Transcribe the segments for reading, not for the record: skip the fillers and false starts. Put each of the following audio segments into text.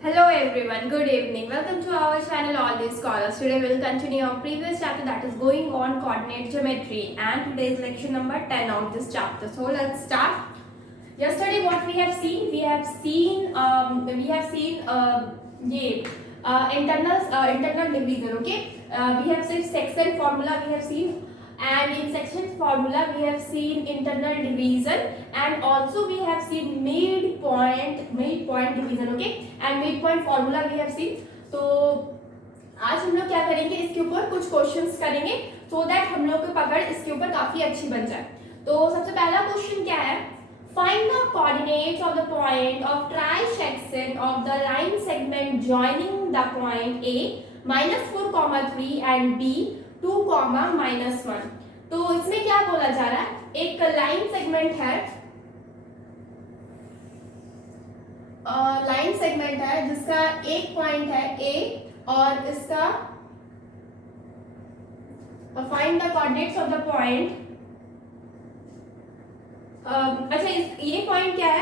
Hello everyone, good evening. Welcome to our channel All These Scholars. Today we will continue our previous chapter that is going on coordinate geometry, and today is lecture number 10 of this chapter. So let's start. Yesterday what we have seen internal division. Okay, we have seen section formula we have seen, and in section formula we have seen internal division, and also we have seen midpoint division. Okay, and midpoint formula we have seen. तो आज हम लोग क्या करेंगे, इसके ऊपर कुछ questions करेंगे सो दैट हम लोग की पकड़ इसके ऊपर काफी अच्छी बन जाए. तो सबसे पहला क्वेश्चन क्या है, find the coordinates of the point of trisection of the line segment joining the point A -4, 3 and B 2, -1. तो इसमें क्या बोला जा रहा है, एक लाइन सेगमेंट है जिसका एक पॉइंट है A और इसका find the coordinates of the point. अच्छा ये पॉइंट क्या है,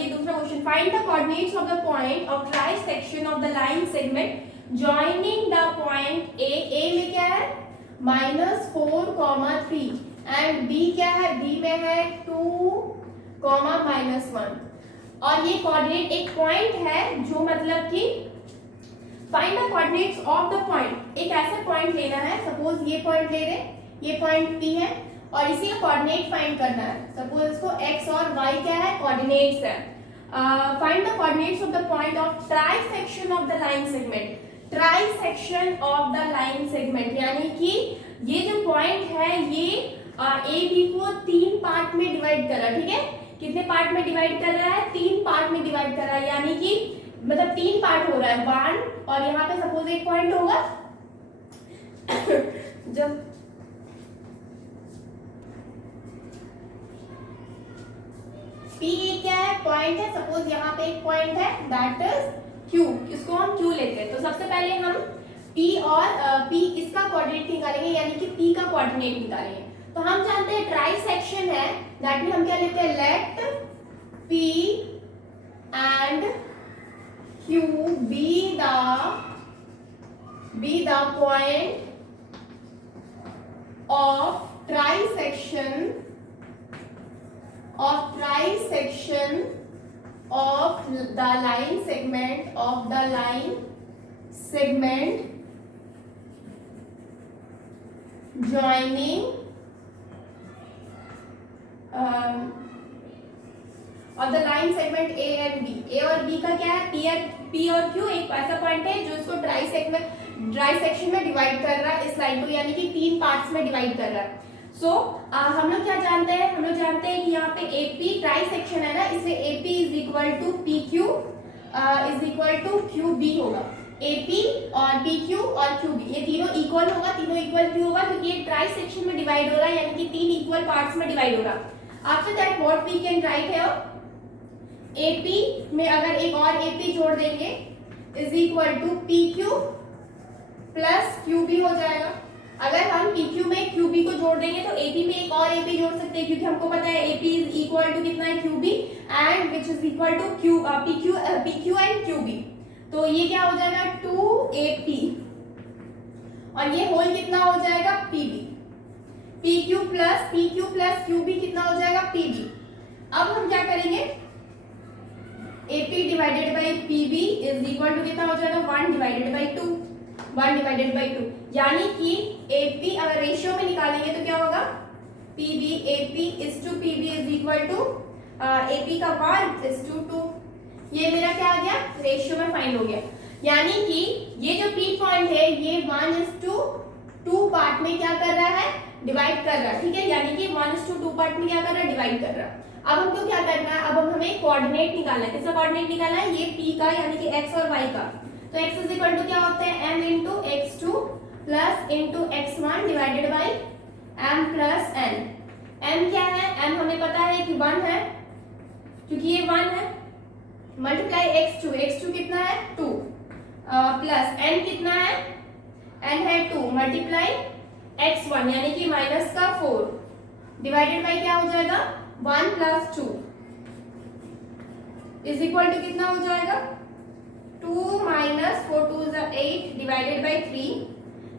ये दूसरा question, find the coordinates of the point of trisection of the line segment joining the point A में क्या है -4, 3 एंड B क्या है, B में है 2, -1. और ये कोऑर्डिनेट एक पॉइंट है जो मतलब कि find the coordinates of the point. एक ऐसा पॉइंट लेना है, सपोज ये पॉइंट ले रहे, ये पॉइंट P है और इसी का कोऑर्डिनेट फाइंड करना है. सपोज इसको x और y क्या है, कोऑर्डिनेट्स है. Find the coordinates of the point of trisection of the line segment. Trisection of the line segment यानी कि ये जो पॉइंट है ये ए बी को 3 पार्ट में डिवाइड कर रहा है. ठीक है, कितने पार्ट में डिवाइड कर रहा है, 3 पार्ट में डिवाइड कर रहा है, यानी कि मतलब 3 पार्ट हो रहा है. 1 और यहाँ पे सपोज एक पॉइंट होगा जब P क्या है, पॉइंट है, सपोज यहाँ पे एक पॉइंट है दैट इज Q. इसको हम Q लेते हैं. तो सबसे पहले हम P और P इसका कोऑर्डिनेट निकालेंगे, यानी कि P का कोऑर्डिनेट निकालेंगे. तो हम जानते हैं ट्राइसेक्शन है, दैट मीन हम क्या लेते हैं, let P and Q be the point of trisection of the line segment joining और the line segment A and B. A और B का क्या है, P और Q एक ऐसा पॉइंट है जो इसको ट्राइसेक्शन में डिवाइड कर रहा है इस लाइन को, यानी कि 3 पार्ट्स में डिवाइड कर रहा है. सो हम लोग क्या जानते हैं, हम लोग जानते हैं कि यहाँ पे AP ट्राइसेक्शन है ना, इसलिए AP is equal to PQ is equal to QB होगा. AP और PQ और QB ये तीनों इक्वल होगा, तीनों इक्वल क्यों होगा, क्योंकि ये ट्राइसेक्शन में डिवाइड हो रहा है, यानी कि 3 इक्वल पार्ट्स में डिवाइड हो रहा है. After that what we can write here, AP में अगर एक और AP जोड़ देंगे is equal to PQ plus QB हो जाएगा. अगर हम PQ में QB को जोड़ देंगे तो AP में एक और AP जोड़ सकते हैं, क्योंकि हमको पता है AP इज इक्वल टू कितना है, QB and which is equal to PQ and QB. तो ये क्या हो जाएगा 2AP और ये होल कितना हो जाएगा PB. PQ प्लस QB कितना हो जाएगा PB. अब हम क्या करेंगे, AP divided by PB is equal to कितना हो जाएगा 1 डिवाइडेड बाई 2, यानी कि AP अगर रेशियो में निकालेंगे तो क्या होगा, PB AP is to PB is equal to AP का 1 इज टू 2. ये मेरा क्या आ गया, रेशियो में फाइंड हो गया. यानी कि ये जो P पॉइंट है ये 1:2 पार्ट में क्या कर रहा है, डिवाइड कर रहा है. ठीक है, यानी कि 1:2 पार्ट में क्या कर रहा है, डिवाइड कर रहा है. अब हमको क्या करना है, अब हमें कोऑर्डिनेट निकालना है. किसका कोऑर्डिनेट निकालना है, ये P का, यानी कि x और y का. तो x इज इक्वल टू क्या होता है, m into x2 plus into x1 divided by m plus n. m क्या है, m हमें पता है कि 1 है, क्योंकि ये 1 है, मल्टीप्लाई x2 कितना है 2 प्लस n कितना है, n है 2 मल्टीप्लाई x1 यानी कि माइनस का 4 डिवाइडेड बाई क्या हो जाएगा 1 प्लस 2 इज इक्वल टू कितना हो जाएगा 2 minus 4 two is 8 divided by 3,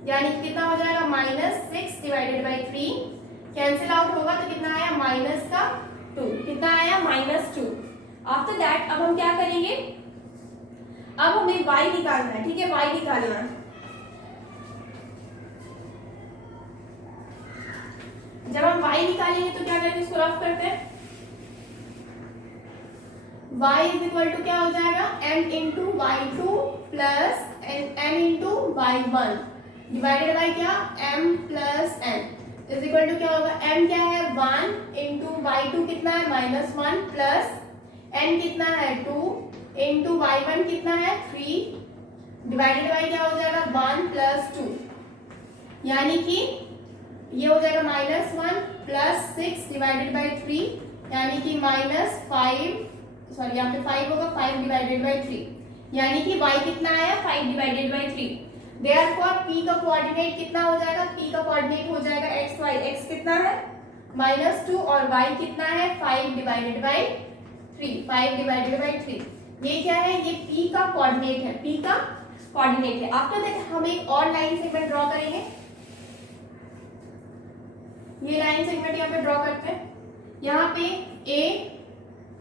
यानी कि कितना हो जाएगा -6 डिवाइडेड बाई 3, कैंसिल आउट होगा तो कितना आया माइनस का 2, कितना आया -2। आफ्टर दैट अब हम क्या करेंगे, अब हमें y निकालना है, ठीक है, y निकालना है। जब हम y निकालेंगे तो क्या करेंगे, इसको रफ करते हैं। y इज इक्वल टू क्या हो जाएगा m into y2 plus m into y1 divided by क्या m plus n is equal to क्या होगा, m क्या है 1 इंटू y2 कितना है -1 प्लस n कितना है 2 इंटू y1 कितना है 3 डिवाइडेड बाई क्या हो जाएगा 1 प्लस 2, यानी कि ये हो जाएगा -1 प्लस 6 डिवाइडेड बाई 3, यानी कि -5, सॉरी यहाँ पे 5 होगा, 5 डिवाइडेड बाई 3, यानी कि y कितना आया 5 डिवाइडेड बाई 3। देयरफॉर p का कोऑर्डिनेट कितना हो जाएगा, p का कोऑर्डिनेट हो जाएगा x y, x कितना है -2 और y कितना है 5 डिवाइडेड बाई 3, 5 डिवाइडेड बाई 3। ये क्या है, ये p का कोऑर्डिनेट है, p का कोऑर्डिनेट है। आफ्टर दैट हम एक और लाइन सेगमेंट ड्रॉ करेंगे, ये लाइन सेगमेंट यहाँ पे ड्रॉ करते हैं। यहाँ पे a,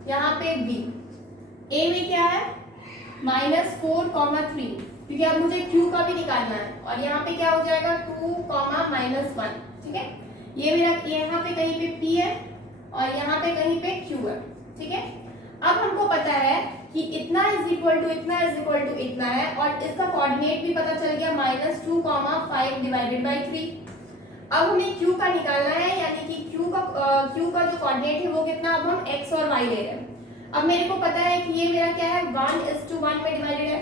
यहाँ पे b, a में क्या है -4,3, क्योंकि अब मुझे q का भी निकालना है, और यहाँ पे क्या हो जाएगा 2,-1, ठीक है। ये मेरा यहाँ पे कहीं पे p है और यहाँ पे कहीं पे q है, ठीक है। अब हमको पता है कि इतना इज इक्वल टू इतना इज इक्वल टू इतना है, और इसका कोऑर्डिनेट भी पता चल गया -2,5 डिवाइडेड बाई 3। अब हमें q का निकालना है, यानी कि q का जो कोऑर्डिनेट है वो कितना, अब हम x और y ले रहे हैं। अब मेरे को पता है कि ये मेरा क्या है 1:1 में डिवाइडेड है,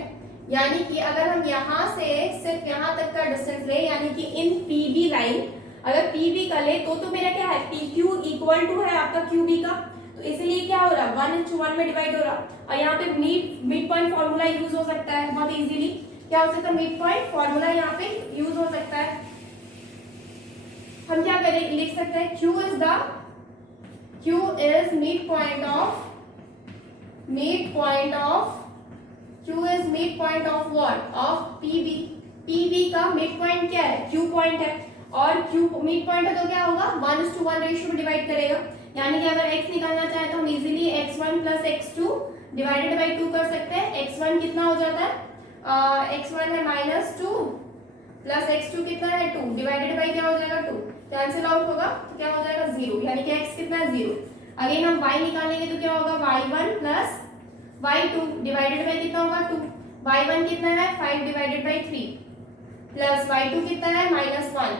यानी कि अगर हम यहाँ से सिर्फ यहाँ तक का डिस्टेंस ले, यानी कि इन PB लाइन अगर PB का ले तो मेरा क्या है PQ इक्वल टू है आपका QB का, तो इसलिए क्या हो रहा है 1:1 में डिवाइड हो रहा। और यहाँ पे मिड पॉइंट फॉर्मूला यूज हो सकता है बहुत इजीली, क्या हो सकता है मिड पॉइंट फॉर्मूला यहाँ पे यूज हो सकता है। हम क्या करेंगे, लिख सकते हैं Q is mid point of what, of PB। PB का मिड पॉइंट क्या है, Q पॉइंट है, और Q मिड पॉइंट है तो क्या होगा 1:1 रेशियो में डिवाइड करेगा, यानी कि अगर x निकालना चाहे तो हम easily x1 plus x2 divided by 2 कर सकते हैं। x1 कितना हो जाता है, x1 है -2 प्लस x2 कितना है 2 डिवाइडेड बाई क्या हो जाएगा 2, कैंसिल आउट होगा तो क्या हो जाएगा 0, यानी कि x कितना है 0। अगेन हम y निकालेंगे तो क्या होगा y1 plus y2 divided by कितना होगा 2, y1 कितना है 5 डिवाइडेड बाई 3 प्लस y2 कितना है -1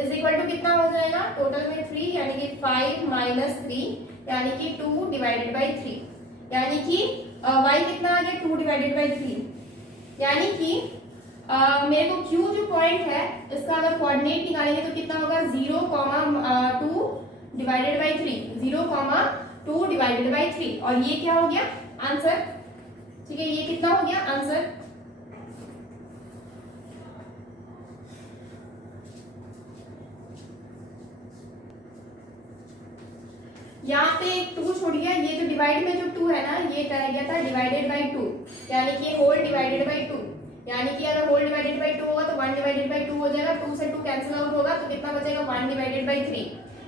इज इक्वल टू कितना हो जाएगा टोटल में 3, यानी कि 5 - 3 यानी कि 2 डिवाइडेड बाई 3, यानी कि y कितना आ गया 2 डिवाइडेड बाई 3, यानी कि मेरे को Q जो पॉइंट है इसका अगर कोऑर्डिनेट निकालेंगे तो कितना होगा 0,2 डिवाइडेड बाई 3, 0,2 डिवाइडेड बाई 3, और ये क्या हो गया आंसर, ठीक है। ये कितना हो गया आंसर, यहाँ पे 2 छोड़िए, ये जो डिवाइड में जो 2 है ना ये रह गया था डिवाइडेड बाई 2, यानी कि होल डिवाइडेड बाई 2, यानी कि अगर होल डिवाइडेड बाई 2 होगा तो 1 डिवाइडेड बाई 2 हो जाएगा, 2 से 2 कैंसिल आउट होगा तो कितना बचेगा 1 डिवाइडेड बाई 3,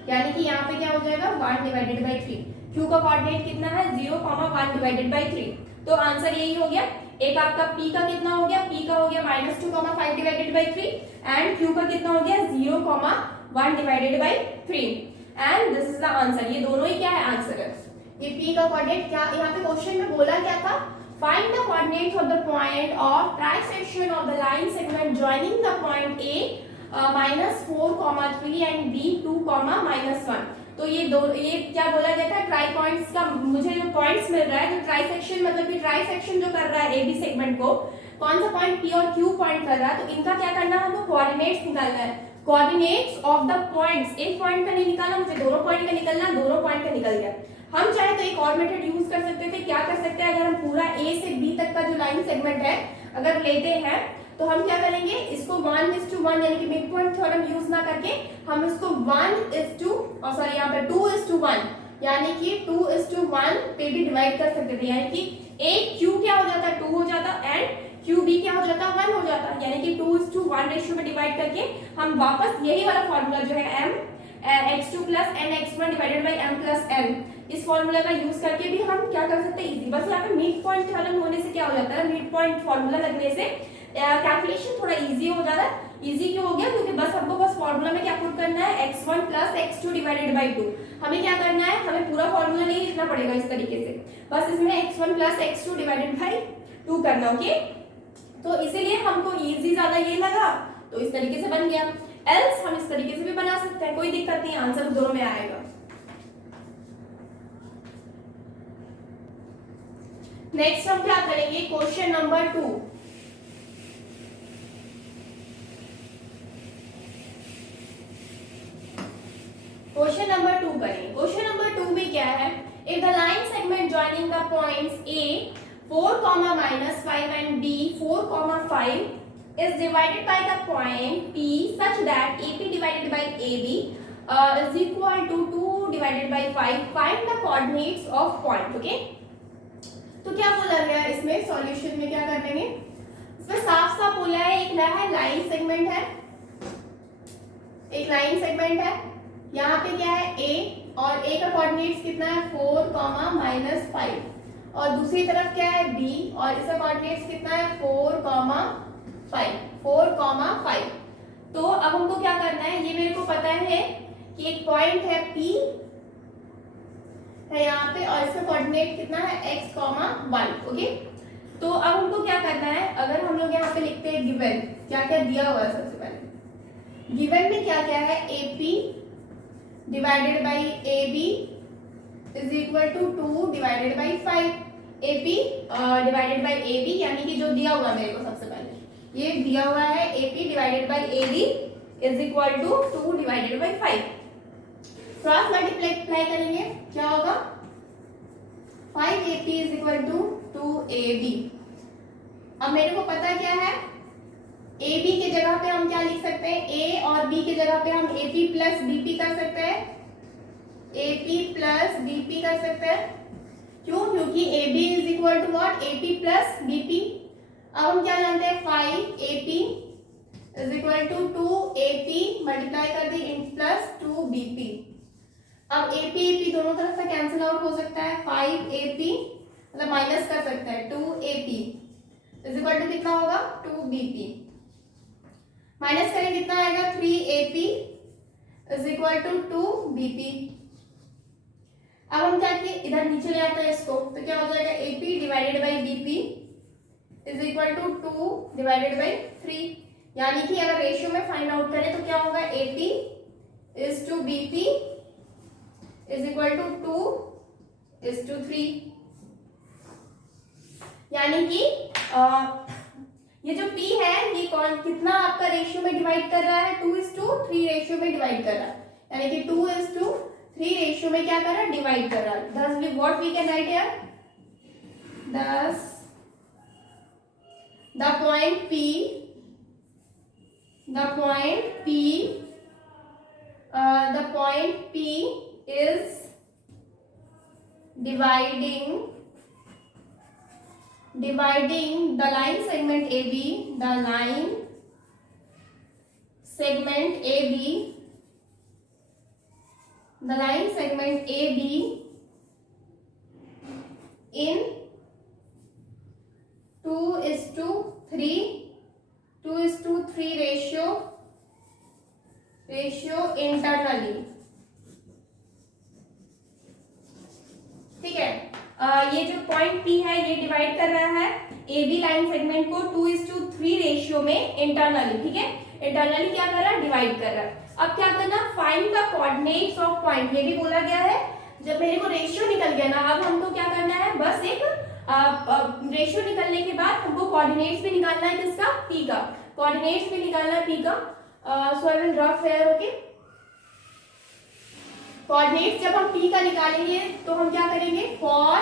यानी कि यहाँ पे क्या हो जाएगा 1 डिवाइडेड बाई 3। Q का कोऑर्डिनेट कितना है 0,1 डिवाइडेड बाई 3, तो आंसर यही हो गया। एक आपका P का कितना हो गया, P का हो गया -2,5 डिवाइडेड बाई 3 एंड Q का कितना हो गया 0,1 divided by 3 and this is the answer. ये दोनों ही क्या है आंसर है। ये P का कोऑर्डिनेट क्या यहाँ पे क्वेश्चन में बोला क्या था, find the coordinate of the point of trisection of the line segment joining the point A -4,3 and B 2,-1। तो ये क्या बोला गया था ट्राई पॉइंट्स का, मुझे जो पॉइंट्स मिल रहा है जो ट्राइसेक्शन मतलब कि ट्राइसेक्शन जो कर रहा है AB सेगमेंट को, कौन सा पॉइंट P और Q पॉइंट कर रहा है, तो इनका क्या करना है हमको कोऑर्डिनेट्स निकालना है। कोऑर्डिनेट्स ऑफ द पॉइंट्स, एक पॉइंट का नहीं निकालना मुझे, दोनों पॉइंट का निकलना, दोनों पॉइंट का निकल गया। हम चाहे तो एक और मेथड यूज कर सकते थे, क्या कर सकते हैं, अगर हम पूरा A से B तक का जो लाइन सेगमेंट है अगर लेते हैं तो हम क्या करेंगे, इसको 1:1 यानी कि मिड पॉइंट थ्योरम यूज ना करके हम इसको 2:1 यानी कि 2:1 पे भी डिवाइड कर सकते थे, यानी कि एक Q क्या हो जाता, 2 हो जाता, एंड QB क्या हो जाता, 1 हो जाता, यानी कि 2:1 रेशियो में डिवाइड करके हम वापस यही वाला फॉर्मूला जो है m x2 plus n x1 divided by m plus n, इस फॉर्मूला का यूज करके भी हम क्या कर सकते हैं, इजी। बस यहाँ पे मिड पॉइंट थ्योरम होने से क्या हो जाता है, मिड पॉइंट फॉर्मूला लगने से कैलकुलेशन थोड़ा इजी हो जाता है। इजी क्यों हो गया, क्योंकि बस हमको बस फॉर्मूला में क्या पुट करना है, x1 plus x2 divided by 2। हमें क्या करना है, हमें पूरा फॉर्मूला नहीं लिखना पड़ेगा इस तरीके से, बस इसमें x1 plus x2 divided by 2 करना, ओके। तो इसीलिए हमको इजी ज्यादा ये लगा, तो इस तरीके से बन गया। एल्स हम इस तरीके से भी बना सकते हैं, कोई दिक्कत नहीं, आंसर दोनों में आएगा। नेक्स्ट हम क्या करेंगे, क्वेश्चन नंबर 2। क्वेश्चन नंबर 2 करेंगे। क्वेश्चन नंबर 2 में क्या है, if the line segment joining the points A 4, -5 and B 4, 5 is divided by the point P such that AP divided by AB is equal to 2 divided by 5. Find the coordinates of point. Okay? तो क्या बोला गया इसमें, solution में क्या कर देंगे, इसमें साफ साफ बोला है, एक नया है लाइन सेगमेंट है, एक लाइन सेगमेंट है, यहाँ पे क्या है A, और A का कोऑर्डिनेट्स कितना है 4, -5, और दूसरी तरफ क्या है B, और इसका कोऑर्डिनेट्स कितना है 4, 5। तो अब हमको क्या करना है, ये मेरे को पता है कि एक पॉइंट है P है यहाँ पे, और इसका कोऑर्डिनेट कितना है x, 1, ओके। तो अब हमको क्या करना है, अगर हम लोग यहाँ पे लिखते हैं गिवन, क्या क्या दिया हुआ है, सबसे पहले गिवन में क्या क्या है, AP divided by AB is equal to 2 divided by 5। AP divided by AB, यानी कि जो दिया हुआ मेरे को सबसे पहले ये दिया हुआ है, AP divided by AB is equal to 2 divided by 5। Cross multiply करेंगे, क्या होगा, 5AP is equal to 2AB। अब मेरे को पता क्या है, AB के जगह पे हम क्या लिख सकते हैं, A और B के जगह पे हम AP प्लस BP कर सकते हैं, AP प्लस BP कर सकते हैं। क्यों, क्योंकि AB is equal to what, AP plus BP। अब हम क्या जानते हैं, 5AP is equal to 2AP multiply कर दी इन प्लस 2BP। अब AP दोनों तरफ से कैंसिल आउट हो सकता है, 5AP मतलब माइनस कर सकते हैं, 2AP इज इक्वल टू कितना होगा, 2BP। माइनस करें कितना आएगा, 3AP is equal to 2BP। अब हम क्या किए, इधर नीचे ले आते हैं इसको, तो क्या हो जाएगा, AP divided by BP is equal to 2 divided by 3, यानी कि अगर रेशियो में फाइंड आउट करें तो क्या होगा, AP is to BP is equal to 2:3, यानी कि ये जो P है ये कौन कितना आपका रेशियो में डिवाइड कर रहा है, 2:3 रेशियो में डिवाइड कर रहा है, यानी कि 2:3 रेशियो में क्या कर रहा है, डिवाइड कर रहा है। Thus what we can write here, thus the point P is dividing the line segment AB, the line segment AB in 2:3 ratio internally, ठीक है। ये जो पॉइंट P है ये डिवाइड कर रहा है AB लाइन सेगमेंट को 2:3 रेशियो में इंटरनली, ठीक है। इंटरनली क्या कर रहा है, डिवाइड कर रहा है। अब क्या करना, find the coordinates of point, ये भी बोला गया है। जब मेरे को रेशियो निकल गया ना, अब हमको क्या करना है, बस एक रेशियो निकलने के बाद हमको कोऑर्डिनेट्स भी निकालना है, किसका, P का, कोऑर्डिनेट्स भी निकालना है P का। So I will draw here, okay. Coordinates जब हम P का निकालेंगे तो हम क्या करेंगे, for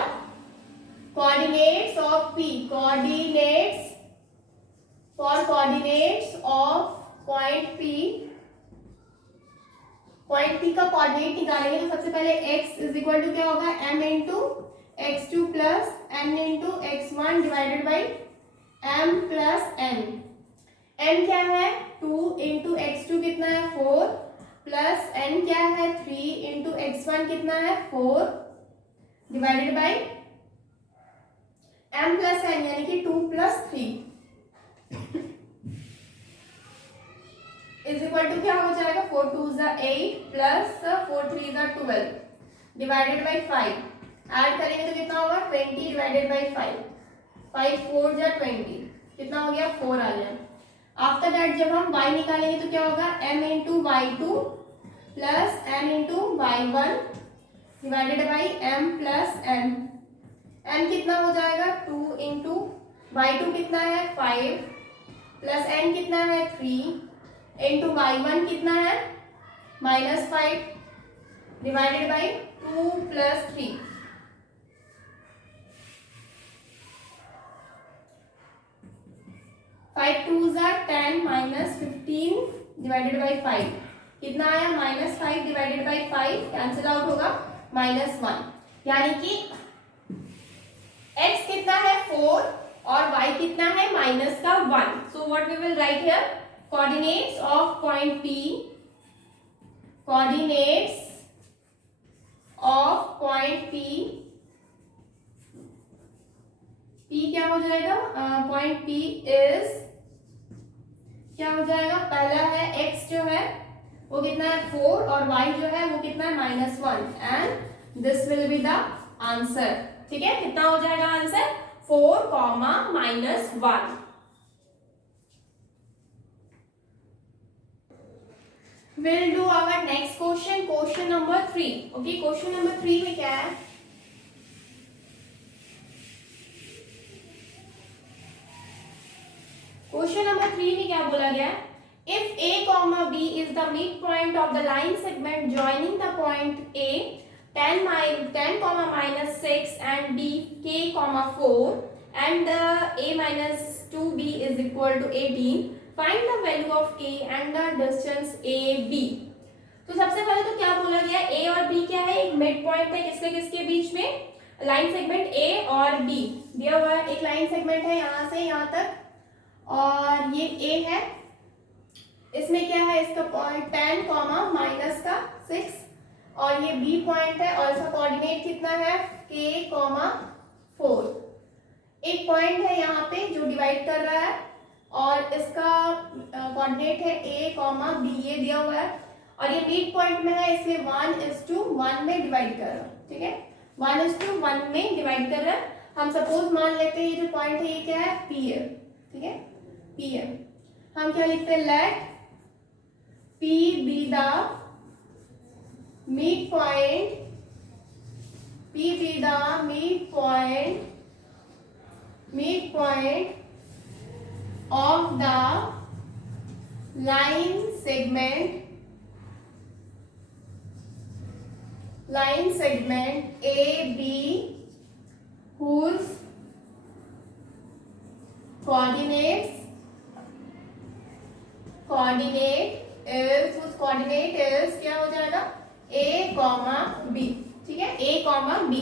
coordinates of P, coordinates of point P का कोऑर्डिनेट निकालेंगे तो सबसे पहले x इज इक्वल टू क्या होगा, m into x2 plus n into x1 divided by m plus n। n क्या है 2 इंटू x2 कितना है 4 प्लस n क्या है 3 इंटू x1 कितना है 4 divided by m plus n यानी कि 2 प्लस 3 इज इक्वल टू क्या हो जाएगा 4 2 जा 8 प्लस 4 3 जा 12 डिवाइडेड बाई 5। ऐड करेंगे तो कितना होगा 20 डिवाइडेड बाई 5 5 4 जा 20 कितना हो गया 4 आ गया। आफ्टर दैट जब हम y निकालेंगे तो क्या होगा m into y two plus n into y one divided by m plus n। n कितना हो जाएगा 2 इंटू वाई टू कितना है 5 प्लस n कितना है 3 इंटू वाई वन कितना है -5 divided by 2 plus 3। Five two जा 10 माइनस 15 डिवाइडेड बाई 5 कितना आया -5 डिवाइडेड बाई 5 कैंसिल आउट होगा -1 यानी कि x कितना है 4 और y कितना है -1। So what we will write here coordinates of point P coordinates of point P क्या हो जाएगा पॉइंट P इज क्या हो जाएगा पहला है x जो है वो कितना है 4 और y जो है वो कितना है -1 and this will be the answer. ठीक है कितना हो जाएगा answer 4, -1। We'll do our next question number 3। Okay, question number 3 में क्या है क्वेश्चन नंबर 3 में क्या बोला गया if a comma b is the midpoint of the line segment joining the point a 10 comma -6 and b k comma 4 and the a minus 2b is equal to 18 find the value of k and the distance a b। तो सबसे पहले तो क्या बोला गया a और b क्या है एक मिड पॉइंट है किसके बीच में लाइन सेगमेंट a और b दिया हुआ है। एक लाइन सेगमेंट है यहाँ से यहाँ तक और ये a है इसमें क्या है इसका पॉइंट 10 कॉमा -6 और ये b पॉइंट है और इसका कोऑर्डिनेट कितना है k कॉमा 4। एक पॉइंट है यहाँ पे जो डिवाइड कर रहा है और इसका कोऑर्डिनेट है a कॉमा b ये दिया हुआ है और ये मिड पॉइंट में है इसलिए 1:1 में डिवाइड कर रहा है। ठीक है 1:1 में डिवाइड कर रहा है। हम सपोज मान लेते हैं ये जो पॉइंट है ये क्या है p है। ठीक है p है हम क्या लिखते हैं let p be the midpoint p be the midpoint of the line segment AB whose coordinate is क्या हो जाएगा a comma b। ठीक है a comma b।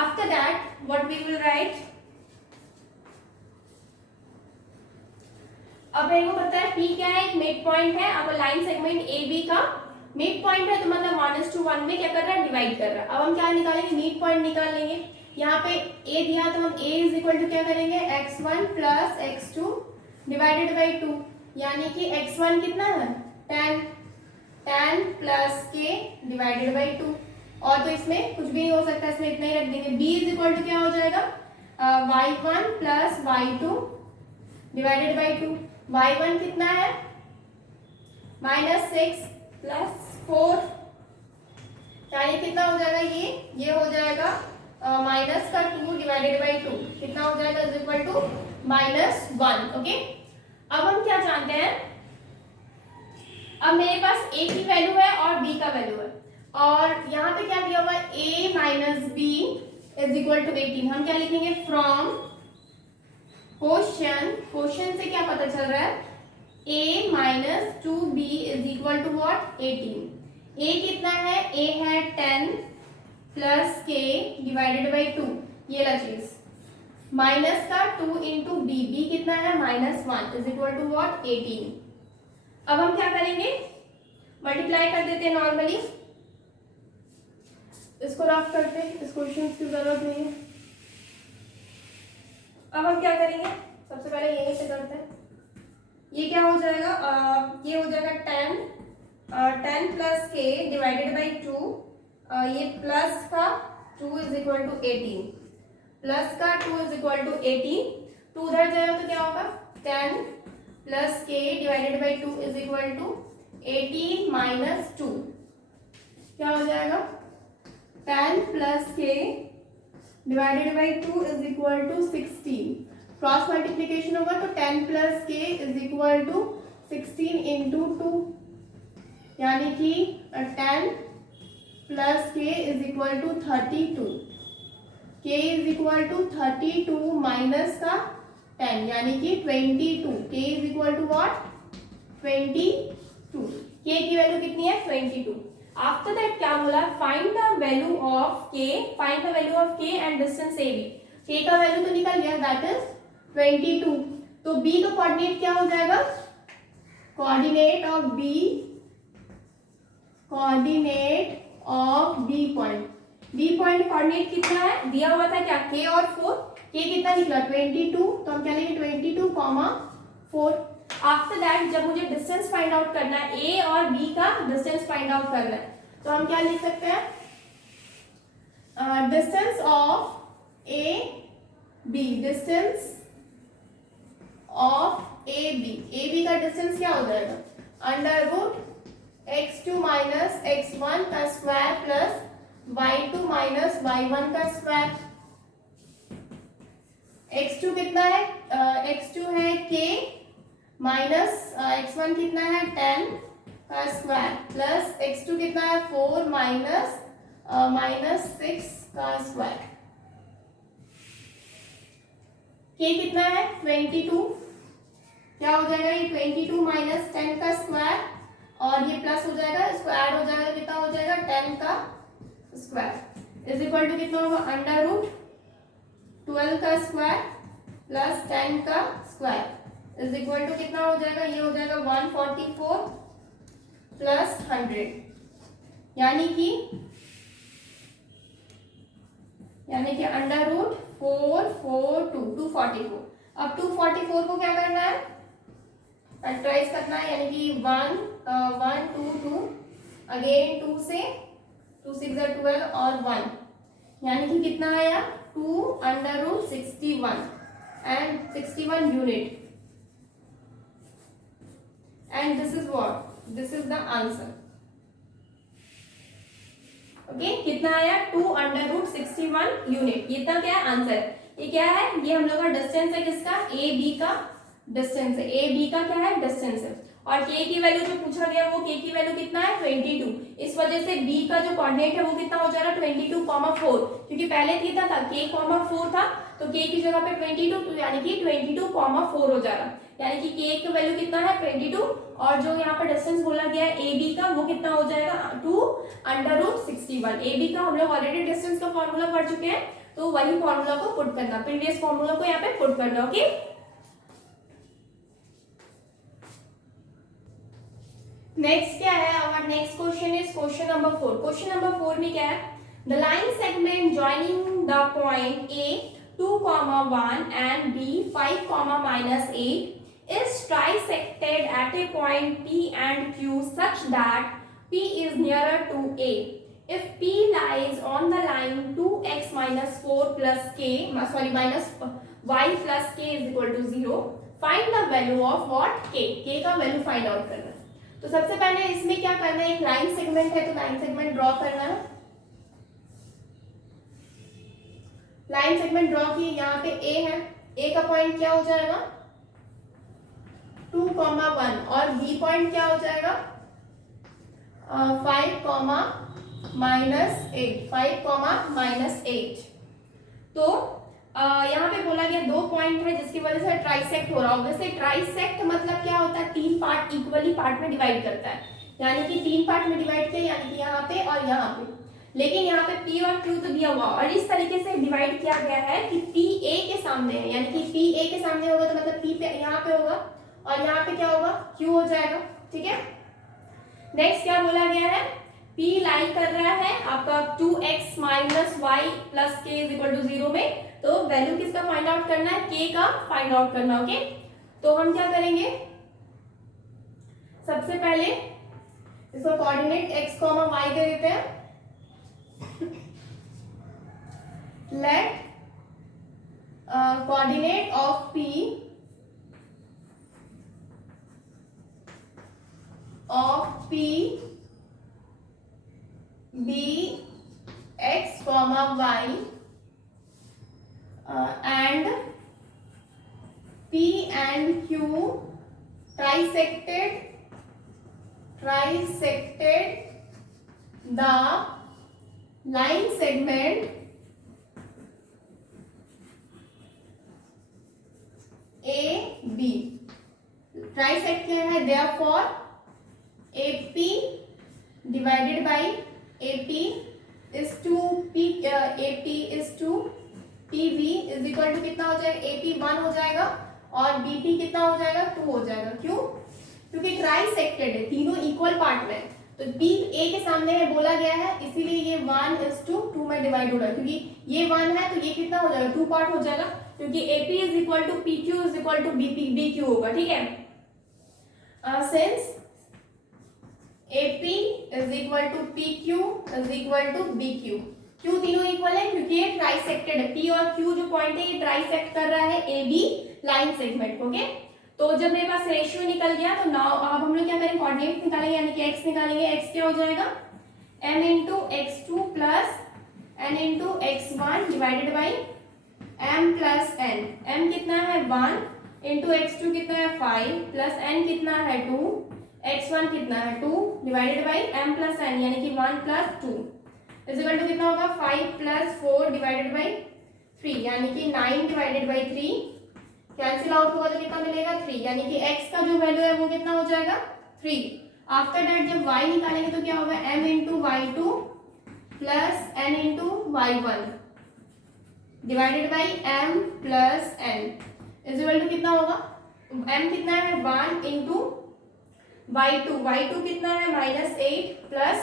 After that what we will write अब मेरे को पता है p क्या है एक मिड पॉइंट है। अब लाइन सेगमेंट AB का मिड पॉइंट है तो मतलब 1:1 में क्या कर रहा है डिवाइड कर रहा है। अब हम क्या निकालेंगे मिड पॉइंट निकाल लेंगे। यहाँ पे a दिया तो हम a इज इक्वल टू क्या करेंगे x1 plus x2 divided by 2 यानी कि x1 कितना है 10 प्लस k डिवाइडेड बाई 2 और तो इसमें कुछ भी नहीं हो सकता इसमें इतना ही रख देंगे। b इज इक्वल टू क्या हो जाएगा y1 plus y2 divided by 2 y1 कितना है -6 प्लस 4 यानी कितना हो जाएगा ये हो जाएगा -2 डिवाइडेड बाई 2 कितना हो जाएगा इज इक्वल टू -1। ओके अब हम क्या जानते हैं अब मेरे पास a की वैल्यू है और b का वैल्यू है और यहाँ पे क्या दिया हुआ है a minus b is equal to 18। हम क्या लिखेंगे फ्रॉम क्वेश्चन से क्या पता चल रहा है a minus 2b is equal to what 18। a कितना है a है 10 प्लस k डिवाइडेड बाई 2 ये ला चीज माइनस का 2 इंटू बी, बी कितना है -1 इज इक्वल टू व्हाट 18। अब हम क्या करेंगे, मल्टीप्लाई कर देते हैं नॉर्मली, इसको रफ करते हैं, इस क्वेश्चन की जरूरत नहीं है। अब हम क्या करेंगे, सबसे पहले यहीं से करते हैं, ये क्या हो जाएगा, ये हो जाएगा 10 प्लस के डिवाइडेड बाई 2, ये प्लस का 2 इज इक्वल टू 18, प्लस का 2 इज इक्वल टू 18, 2 उधर जाएगा तो क्या होगा 10 plus k divided by 2 is equal to 18 minus 2, क्या हो जाएगा 10 plus k divided by 2 is equal to 16, cross multiplication होगा तो 10 प्लस के इज इक्वल टू 16 इंटू 2, यानी कि 10 प्लस के इज इक्वल टू 32, के इज इक्वल टू 32 माइनस का 10 यानी कि 22, के इज इक्वल टू व्हाट 22, के की वैल्यू कितनी है 22। आफ्टर दैट क्या बोला, फाइंड द वैल्यू ऑफ के, फाइंड द वैल्यू ऑफ के एंड डिस्टेंस ए बी, के का वैल्यू तो निकल गया दैट इज 22, तो बी का कोऑर्डिनेट क्या हो जाएगा, coordinate of B, coordinate of B point, B point coordinate कितना है दिया हुआ था क्या के और 4, के कितना निकला 22, तो हम क्या लेंगे 22,4। आफ्टर दैट जब मुझे डिस्टेंस फाइंड आउट करना है, ए और बी का डिस्टेंस फाइंड आउट करना है, तो हम क्या लिख सकते हैं, distance of A B, distance of A B का डिस्टेंस क्या हो जाएगा, under root x2 minus x1 का square plus y2 minus y1 का स्क्वायर, x2 कितना है, x2 है k माइनस x1 कितना है 10 का स्क्वायर प्लस x2 कितना है 4 माइनस 6 का स्क्वायर, k कितना है 22, क्या हो जाएगा ये 22 माइनस 10 का स्क्वायर और ये प्लस हो जाएगा, इसको ऐड हो जाएगा, कितना हो जाएगा 10 का स्क्वायर इज इक्वल टू कितना होगा अंडर रूट 12 का स्क्वायर प्लस 10 का स्क्वायर इज इक्वल टू कितना हो जाएगा, ये हो जाएगा 144 प्लस 100, यानी कि अंडर रूट 244। अब 244 को क्या करना है, फैक्टराइज करना है, यानी कि 1 2 2 अगेन 2 से 2 6 12 और 1, यानी कि कितना आया 2 under root 61 and 61 unit, and this is what, this is the answer. Okay, कितना आया 2 अंडर रूट 61 यूनिट, ये इतना क्या है आंसर। ये क्या है, ये हम लोग का डिस्टेंस है, किसका ए बी का डिस्टेंस है, ए बी का क्या है डिस्टेंस है, और के की वैल्यू जो पूछा गया वो के की वैल्यू कितना है 22, इस वजह से बी का जो कोऑर्डिनेट है वो कितना हो जाएगा 22,4, क्योंकि पहले कितना था k, 4 था, तो k की जगह पे 22, तो यानी कि 22,4 हो जाएगा, यानी कि k की वैल्यू कितना है 22, और जो यहाँ पर डिस्टेंस बोला गया है ए बी का वो कितना हो जाएगा 2 अंडर रूट 61। ए बी का हम लोग ऑलरेडी डिस्टेंस का फॉर्मूला पढ़ चुके हैं, तो वही फॉर्मूला को पुट करना, प्रीवियस फॉर्मूला को यहाँ पे पुट करना। ओके, नेक्स्ट क्या है, our next question is question number 4। Question number 4 में क्या है, the line segment joining the point A 2,1 and B 5,-8 is trisected at a point P and Q such that P is nearer to A. If P lies on the line 2x minus 4 plus k, minus y plus k is equal to 0, find the value of what k, k का value find out करना है। तो सबसे पहले इसमें क्या करना है, एक लाइन सेगमेंट है तो लाइन सेगमेंट ड्रॉ करना है, लाइन सेगमेंट ड्रॉ की, यहाँ पे ए है, ए का पॉइंट क्या हो जाएगा 2,1 और बी पॉइंट क्या हो जाएगा 5,-8। तो यहाँ पे बोला गया 2 पॉइंट है जिसकी वजह से ट्राइसेक्ट हो रहा है। ऑब्वियसली ट्राइसेक्ट मतलब क्या होता है, 3 पार्ट इक्वली पार्ट में डिवाइड करता है, यानी कि 3 पार्ट में डिवाइड किया, यानी कि यहाँ पे और यहाँ पे, लेकिन यहाँ पे P और Q तो दिया हुआ और इस तरीके से डिवाइड किया गया है कि P A के सामने है, यानी कि पी ए के सामने होगा तो मतलब पी पे यहाँ पे होगा और यहाँ पे क्या होगा, क्यू हो जाएगा। ठीक है, नेक्स्ट क्या बोला गया है, P लाई कर रहा है आपका 2x माइनस वाई प्लस के इज इक्वल टू 0 में, तो वैल्यू किसका फाइंड आउट करना है, k का फाइंड आउट करना। ओके, तो हम क्या करेंगे, सबसे पहले इसको कोऑर्डिनेट x, y दे देते हैं। Let coordinate of P be x, y and P and Q trisected the line segment AB। Trisect क्या है, therefore AP divided by AP is to PB is equal to कितना हो जाएगा, AP 1 हो जाएगा और BP कितना हो जाएगा, 2 हो जाएगा। क्यों, क्योंकि ट्राइसेक्टेड है, तीनों इक्वल पार्ट में, तो B A के सामने है बोला गया है, इसीलिए ये 1:2 में डिवाइड हो रहा है, क्योंकि ये 1 है तो ये कितना हो जाएगा, 2 पार्ट हो जाएगा, क्योंकि AP is equal to PQ is equal to BQ होगा। ठीक है, since AP is equal to PQ is equal to BQ, Q तीनों इक्वल है क्योंकि ये ट्राइसेक्टेड है, P और Q जो पॉइंट है ये ट्राइसेक्ट कर रहा है AB लाइन सेगमेंट। ओके, तो जब मेरे पास रेशियो निकल गया तो नाउ अब हम लोग क्या करेंगे, कोऑर्डिनेट निकालेंगे, यानी कि x निकालेंगे। x क्या हो जाएगा, m into x2 plus n into x1 divided by m plus n। m कितना है 1 इंटू x2 कितना है 5 प्लस n कितना है 2, x1 कितना है 2 divided by m plus n, यानी कि 1 प्लस 2 इज इक्वल टू कितना होगा 5 प्लस 4 डिवाइडेड बाई 3, यानी कि 9 डिवाइडेड बाई 3 कैंसिल आउट होगा तो कितना मिलेगा 3, यानी कि x का जो वैल्यू है वो कितना हो जाएगा 3। आफ्टर दैट जब y निकालेंगे तो क्या होगा, m into y2 plus n into y1 divided by m plus n is equal to कितना होगा, m कितना है 1 इंटू y2 कितना है -8 प्लस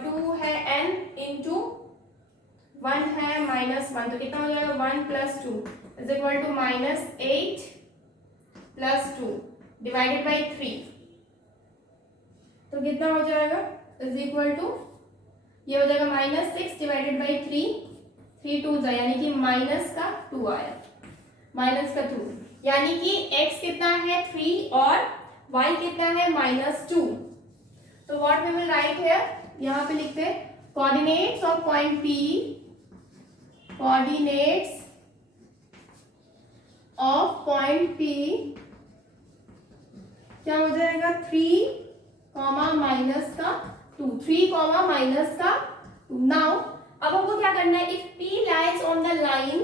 2 है n इंटू 1 है -1, तो कितना हो जाएगा 1 plus 2 is equal to -8 plus 2 divided by 3, तो कितना हो जाएगा इज इक्वल टू ये हो जाएगा -6 डिवाइडेड बाई 3 2 जाए, यानी कि माइनस का 2 आया, माइनस का 2, यानी कि x कितना है 3 और y कितना है -2। तो what we will write here, यहाँ पे लिखते हैं coordinates of point P, coordinates of point P क्या हो जाएगा 3, माइनस का 2, 3, माइनस का 2। नाउ अब हमको क्या करना है, if P lies on the line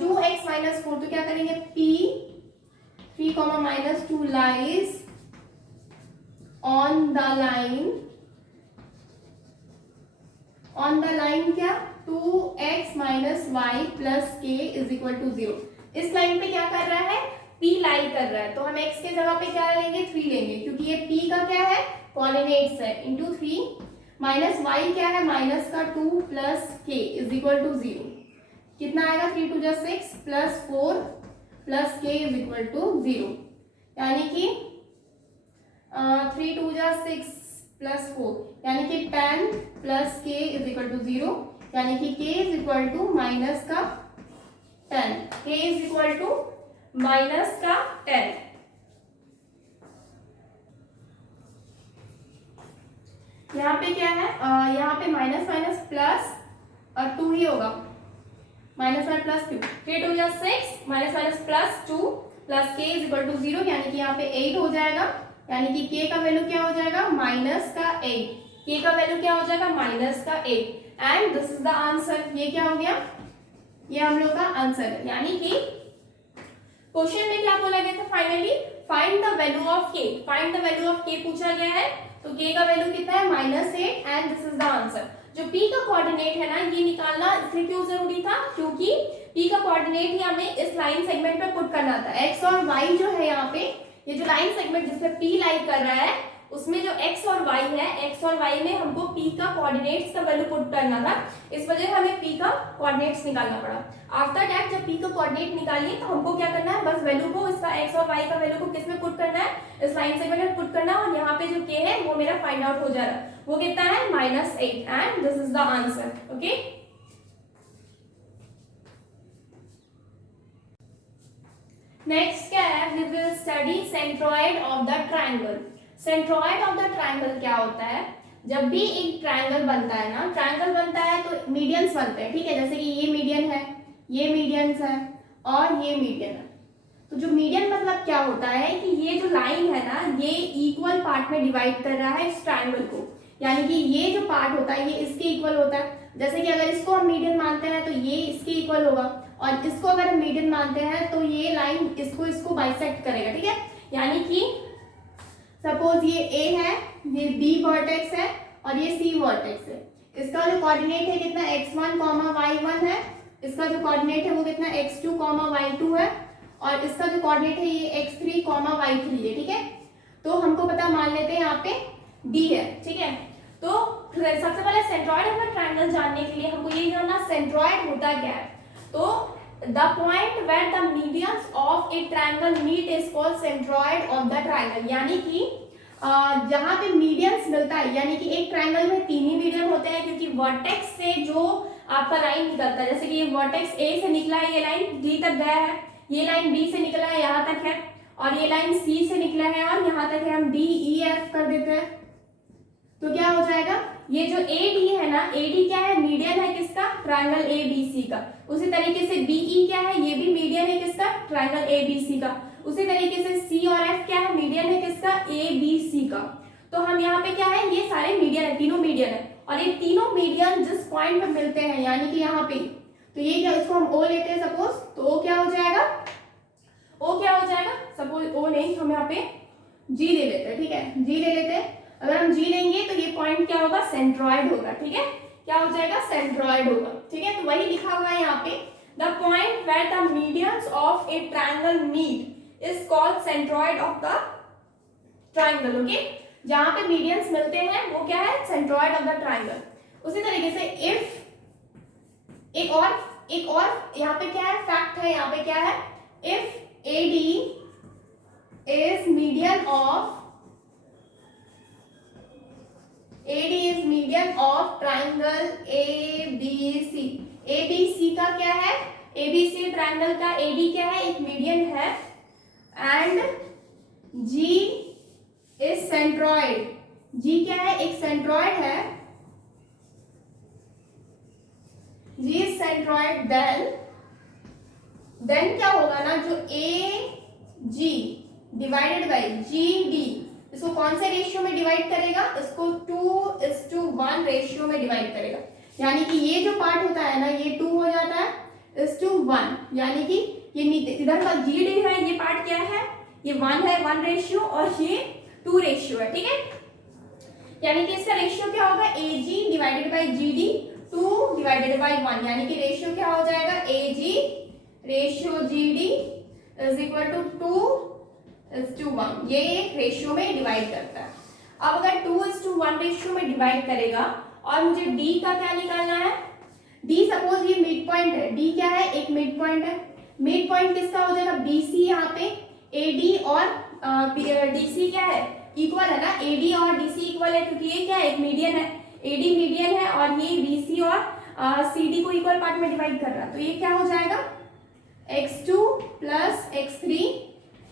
2x minus 4, तो क्या करेंगे P 3, minus 2 lies on the line क्या 2x माइनस वाई प्लस के इज इक्वल टू 0। इस लाइन पे क्या कर रहा है, P लाई कर रहा है, तो हम x के जगह पे क्या लेंगे 3 लेंगे, क्योंकि ये P का क्या है कोऑर्डिनेट्स है, इंटू 3 माइनस y क्या है माइनस का 2 plus k is equal to 0। कितना आएगा 3 2 6 plus 4 plus k is equal to 0, यानी कि 3 2 6 प्लस 4, यानी कि 10 plus k is equal to 0, यानी कि k is equal to minus का 10, k is equal to minus का 10। यहाँ पे क्या है, यहाँ पे माइनस माइनस प्लस और 2 ही होगा, minus 1 plus 2, 3 2 6 minus minus plus 2 plus k is equal to 0, यानी कि यहाँ पे 8 हो जाएगा, यानी कि k का वैल्यू क्या हो जाएगा माइनस का 8, k का वैल्यू क्या हो जाएगा माइनस का 8, and this is the answer. ये क्या हो गया, ये हम लोग का आंसर है, यानी कि क्वेश्चन में क्या बोला गया था finally, find the value of k, find the value of k पूछा गया है, तो k का वैल्यू कितना है -8 and this is the answer. जो P का कोऑर्डिनेट है ना, ये निकालना इसलिए क्यों जरूरी था, क्योंकि P का कोऑर्डिनेट ही हमें इस लाइन सेगमेंट पे पुट करना था। x और y जो है यहाँ पे, ये जो लाइन सेगमेंट जिसमें P लाइन कर रहा है, उसमें जो x और y है, x और y में हमको P का कोऑर्डिनेट्स का वैल्यू पुट करना था, इस वजह से हमें P का कोऑर्डिनेट्स निकालना पड़ा। आफ्टर दैट जब P का कोऑर्डिनेट निकालिए तो हमको क्या करना है, बस वैल्यू को, इसका x और y का वैल्यू को किस में पुट करना है, इस लाइन सेगमेंट में पुट करना है, और यहाँ पे जो k है वो मेरा फाइंड आउट हो जा रहा है, वो कितना है -8, and this is the answer. Okay, next क्या है, we will study centroid of the triangle. Centroid of the triangle क्या होता है, जब भी एक ट्रायंगल बनता है ना, ट्रायंगल बनता है तो मीडियंस बनते हैं, ठीक है, जैसे कि ये मीडियन है, ये मीडियंस है और ये मीडियन है। तो जो मीडियन मतलब क्या होता है कि ये जो लाइन है ना, ये इक्वल पार्ट में डिवाइड कर रहा है इस ट्रायंगल को, यानी कि ये जो पार्ट होता है ये इसके इक्वल होता है। जैसे कि अगर इसको हम मीडियन मानते हैं तो ये इसके इक्वल होगा, और इसको अगर हम मीडियन मानते हैं तो ये लाइन इसको बाइसेक्ट करेगा, ठीक है। यानी कि सपोज ये A है, ये B वर्टेक्स है और ये C वर्टेक्स है। इसका जो कोऑर्डिनेट है कितना x1, y1 है, इसका जो कोऑर्डिनेट है वो कितना x2, y2 है, और इसका जो कोऑर्डिनेट है ये x3, y3 है, ठीक है। तो हमको पता मान लेते हैं यहाँ पे D है, ठीक है। तो सबसे पहले सेंट्रॉइड ऑफ द ट्रायंगल जानने के लिए हमको ये जानना सेंट्रॉइड होता क्या है। तो the point where the medians of a triangle meet is called centroid of the triangle, यानी कि जहां पे मीडियंस मिलता है, यानी कि एक ट्रायंगल में तीन ही मीडियन होते हैं, क्योंकि वर्टेक्स से जो आपका लाइन निकलता है, जैसे कि ये वर्टेक्स A से निकला है, ये लाइन D तक गया है, ये लाइन B से निकला है, यहाँ तक है, और ये लाइन C से निकला है और यहाँ तक है, हम D E F कर देते हैं। तो क्या हो जाएगा, ये जो AD है ना, AD क्या है, मीडियन है किसका, ट्रायंगल ABC का। उसी तरीके से BE क्या है, ये भी मीडियन है किसका, ट्रायंगल ABC का। उसी तरीके से C और F क्या है, मीडियन है किसका, ABC का। तो हम यहाँ पे क्या है, ये सारे मीडियन है, तीनों मीडियन है, और ये तीनों मीडियन जिस पॉइंट पे मिलते हैं, यानी कि यहाँ पे, तो ये क्या, इसको हम O लेते हैं सपोज, तो O क्या हो जाएगा, O क्या हो जाएगा, सपोज O नहीं, हम यहाँ पे G ले लेते हैं, ठीक है, G ले लेते हैं। अगर हम G लेंगे तो ये पॉइंट क्या होगा, सेंट्रॉइड होगा, ठीक है, क्या हो जाएगा, सेंट्रॉइड होगा, ठीक है। तो वही लिखा हुआ है यहाँ पे, the point where the medians of a triangle meet is called centroid of the triangle. Okay, जहां पे मीडियंस मिलते हैं वो क्या है, सेंट्रॉइड ऑफ द ट्रायंगल। उसी तरीके से इफ एक और यहाँ पे क्या है, फैक्ट है, यहाँ पे क्या है, if AD is median of triangle ABC। ABC का क्या है, ABC ट्रायंगल का AD क्या है, एक मीडियन है, and G is centroid. G क्या है, एक सेंट्रॉइड है, G इज सेंट्रॉइड, देन क्या होगा ना, जो AG डिवाइडेड बाई GD, इसको कौन से रेशियो में डिवाइड करेगा, इसको 2:1 रेशियो में डिवाइड करेगा। यानी कि ये जो पार्ट होता है ना, ये 2 हो जाता है 1:1, यानी कि ये इधर का GD है, ये पार्ट क्या है, ये 1 है, 1 रेशियो, और ये 2 रेशियो है, ठीक है। यानी कि इसका रेशियो क्या होगा, AG divided by GD 2 divided by 1, यानी कि रेशियो क्या हो जाएगा, AG ratio GD is equal to 2:1, ये एक रेशियो में डिवाइड करता है। अब अगर 2:1 रेशियो में डिवाइड करेगा और मुझे D का क्या निकालना है, D सपोज ये मिड पॉइंट है, D क्या है, एक मिड पॉइंट है, मिड पॉइंट किसका हो जाएगा, BC। यहाँ पे AD और DC क्या है, इक्वल है ना, AD और DC इक्वल है, क्योंकि ये क्या है, एक मीडियन है, AD मीडियन है और ये BC और CD को इक्वल पार्ट में डिवाइड कर रहा है। तो ये क्या हो जाएगा, x2 प्लस x3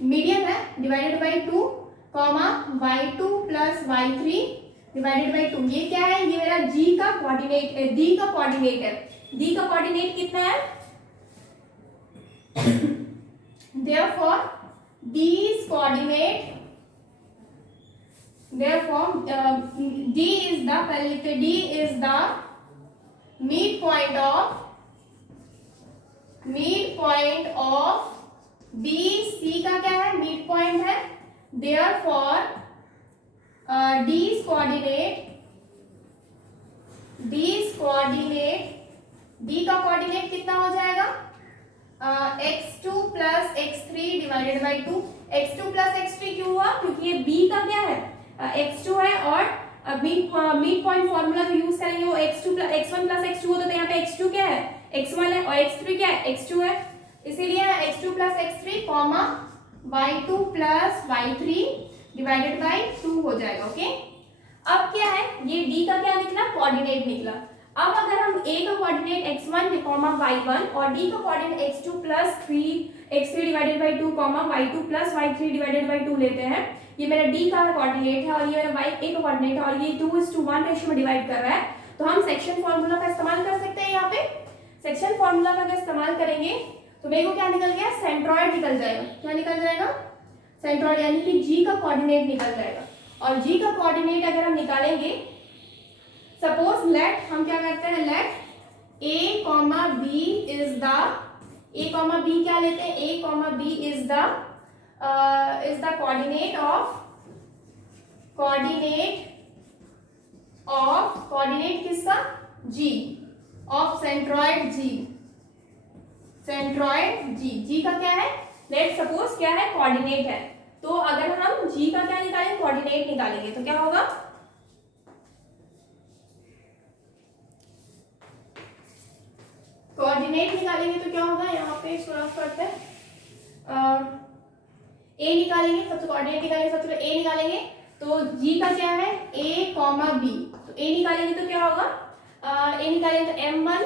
मीडियन है, divided by 2, y2 plus y3 divided by 2। ये क्या है, ये मेरा G का कोऑर्डिनेट है, D का कोऑर्डिनेट है। D का कोऑर्डिनेट कितना है, therefore D's coordinate, therefore D is the, पहले लिखते D is the midpoint of BC का क्या है, मिड पॉइंट है, therefore D's coordinate B's coordinate, B का कोऑर्डिनेट कितना हो जाएगा, x2 plus x3 divided by 2। x2 plus x3 क्यों हुआ, क्योंकि ये b का क्या है, x2 है, और मिड पॉइंट फॉर्मूला जो यूज करेंगे वो x2 plus x1 plus x2 होता है, तो यहाँ पे x2 क्या है, x1 है, और x3 क्या है, x2 है, इसीलिए x2 plus x3 comma y2 plus y3 divided by 2 हो जाएगा। ओके, अब क्या है, ये d का क्या निकला, कोऑर्डिनेट निकला। अब अगर हम a का कोऑर्डिनेट x1 y1 और d का coordinate x2 plus 3 divided by 2 y2 plus y3 divided by 2 लेते हैं, ये मेरा d का कोऑर्डिनेट है और ये मेरा a का कोऑर्डिनेट है, और ये 2:1 रेशियो में डिवाइड कर रहा है, तो हम सेक्शन फॉर्मूला का इस्तेमाल कर सकते हैं। यहाँ पे सेक्शन फॉर्मूला का अगर इस्तेमाल करेंगे तो मेरे को क्या निकल गया, सेंट्रॉइड निकल जाएगा। क्या निकल जाएगा, सेंट्रॉइड, यानी कि g का कोऑर्डिनेट निकल जाएगा। और g का कोऑर्डिनेट अगर हम निकालेंगे, सपोज लेट, हम क्या करते हैं, let a comma b is the, a comma b क्या लेते हैं, a comma b is the coordinate किसका, g of centroid g, centroid g का क्या है, लेट सपोज क्या है, कोऑर्डिनेट है, तो अगर हम g का क्या निकालेंगे, कोऑर्डिनेट निकालेंगे, तो क्या होगा, कोऑर्डिनेट निकालेंगे तो क्या होगा, यहाँ पे थोड़ा करते हैं, ए निकालेंगे, सबसे कोऑर्डिनेट निकालेंगे, सबसे पहले ए निकालेंगे, तो जी का क्या है, a कॉमा बी, तो ए निकालेंगे तो क्या होगा, ए निकालेंगे तो m1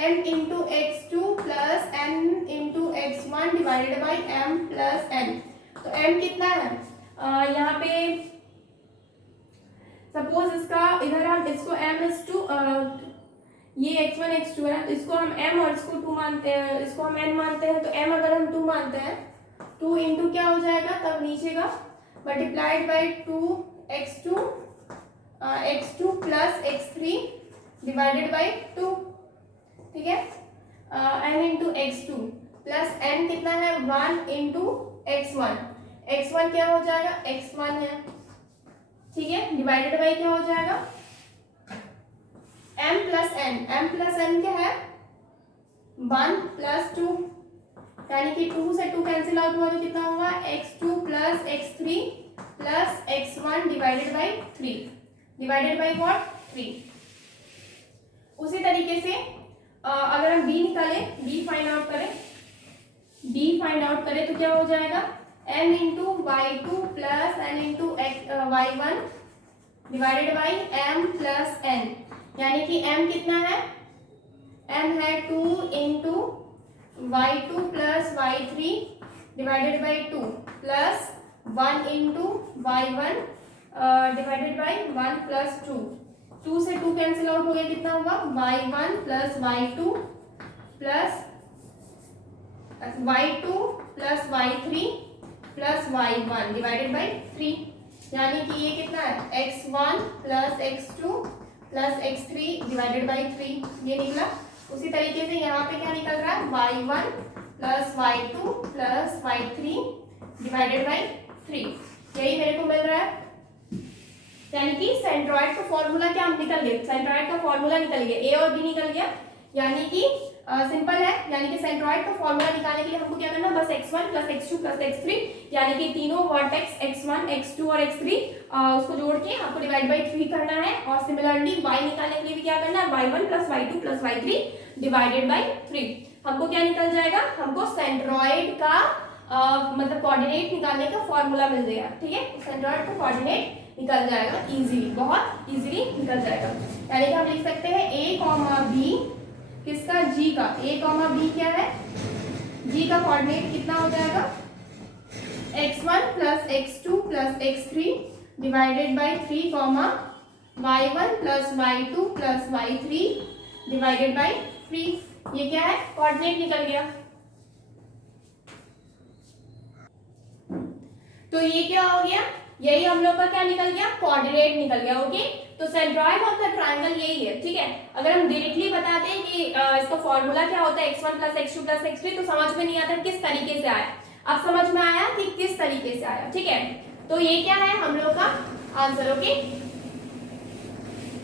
m into x2 plus n into x1 divided by m plus n, तो m कितना है, यहाँ पे सपोज इसका, इधर हम इसको m/2, ये x1 x2 है, तो इसको हम m और इसको 2 मानते हैं, इसको हम n मानते हैं, तो m अगर हम 2 मानते हैं, 2 इंटू क्या हो जाएगा, तब नीचे का multiplied by 2 x2 plus x3 divided by 2, ठीक है, n into x2 plus n कितना है, 1 इंटू x1 क्या हो जाएगा, x1 है, ठीक है, डिवाइडेड बाई क्या हो जाएगा, m प्लस n क्या है, 1 प्लस 2, यानी कि 2 से 2 कैंसिल आउट हुआ तो कितना होगा, x2 plus x3 plus x1 divided by 3, divided by what, 3। उसी तरीके से अगर हम b निकालें, b फाइंड आउट करें तो क्या हो जाएगा, m into y2 plus n into y1 divided by m plus n, यानी कि m कितना है, m है 2 into y2 plus y3 divided by 2 plus 1 into y1 divided by 1 plus 2 से 2 कैंसिल आउट हो गया, कितना होगा, y1 plus y2 plus y3 plus y1 divided by 3, यानी कि ये कितना है, x1 plus x2 plus x3 divided by 3, ये निकला। उसी तरीके से यहाँ पे क्या निकल रहा है, y1 plus y2 plus y3 divided by 3, यही मेरे को मिल रहा है। यानी कि सेंट्रॉइड का फॉर्मूला क्या निकल गया, सेंट्रॉइड का फॉर्मूला निकल गया, ए और बी निकल गया, यानी कि सिंपल है, यानी कि सेंट्रॉइड का फॉर्मूला निकालने के लिए हमको क्या करना, बस x1 plus x2 plus x3, यानी कि तीनों वर्टेक्स x1 x2 और x3 उसको जोड़ के आपको डिवाइड बाई 3 करना है, और सिमिलरली y निकालने के लिए भी क्या करना है, y1 plus y2 plus y3 divided by 3। हमको क्या निकल जाएगा, हमको सेंट्रॉइड का मतलब कोऑर्डिनेट निकालने का फॉर्मूला मिल जाएगा, ठीक है, सेंट्रॉइड का कोऑर्डिनेट निकल जाएगा इजीली, बहुत इजीली निकल जाएगा। यानी कि हम लिख सकते हैं a कॉमा b, किसका, g का, a कॉमा b क्या है, g का कोऑर्डिनेट कितना हो जाएगा, x1 plus x2 plus x3 divided by 3 comma y1 plus y2 plus y3 divided by 3, ये क्या है, कोऑर्डिनेट निकल गया। तो ये क्या हो गया, यही हम लोग का क्या निकल गया, कोऑर्डिनेट निकल गया। ओके, तो सेंट्रॉइड ऑफ द ट्रायंगल यही है, ठीक है। अगर हम डायरेक्टली बताते हैं कि इसका फॉर्मूला क्या होता है, x1 plus x2 plus x3, तो समझ में नहीं आता किस तरीके से आया। अब समझ में आया कि किस तरीके से आया, ठीक है। तो ये क्या है हम लोग का आंसर। ओके,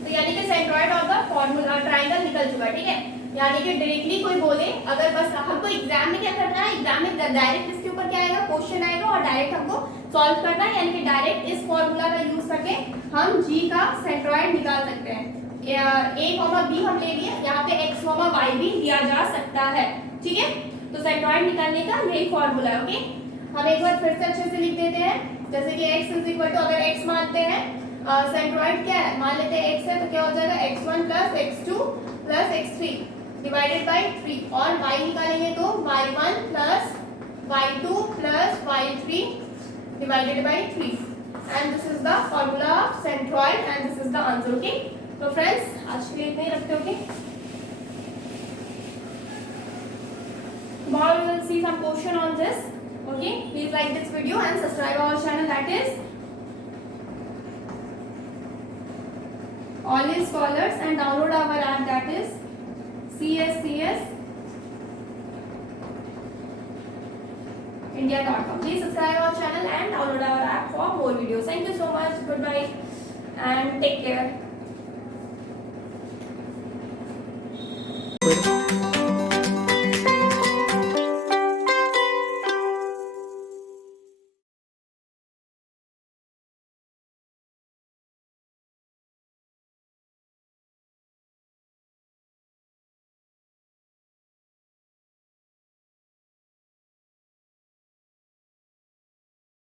तो यानी कि centroid of the formula triangle निकल चुका है, ठीक है। यानी कि डायरेक्टली कोई बोले, अगर बस हमको एग्जाम में क्या करना है, एग्जाम में डायरेक्ट इसके ऊपर क्या आएगा, क्वेश्चन आएगा और डायरेक्ट हमको सॉल्व करना है, यानी कि डायरेक्ट इस फॉर्मूला का यूज करके हम जी का सेंट्रॉइड निकाल सकते हैं। a, b हम ले लिए, यहाँ पे x, y भी दिया जा सकता है, ठीक है। तो सेंट्रॉइड निकालने का यही फॉर्मूला है, ओके। हम एक बार फिर से अच्छे से लिख देते हैं, जैसे कि x इज इक्वल टू, अगर x मानते हैं, सेंट्रॉइड क्या है, मान लेते हैं x है, तो क्या हो जाएगा x1 plus x2 plus x3 divided by 3, और y निकालेंगे तो y1 plus y2 plus y3 divided by 3, and this is the formula of centroid and this is the answer, okay. तो friends आज के लिए इतना ही रखते हो, okay. Tomorrow we will see some question on this, okay. Please like this video and subscribe our channel, that is All Is Scholars, and download our app, that is CSCS India.com. Please subscribe our channel and download our app for more videos. Thank you so much. Goodbye and take care.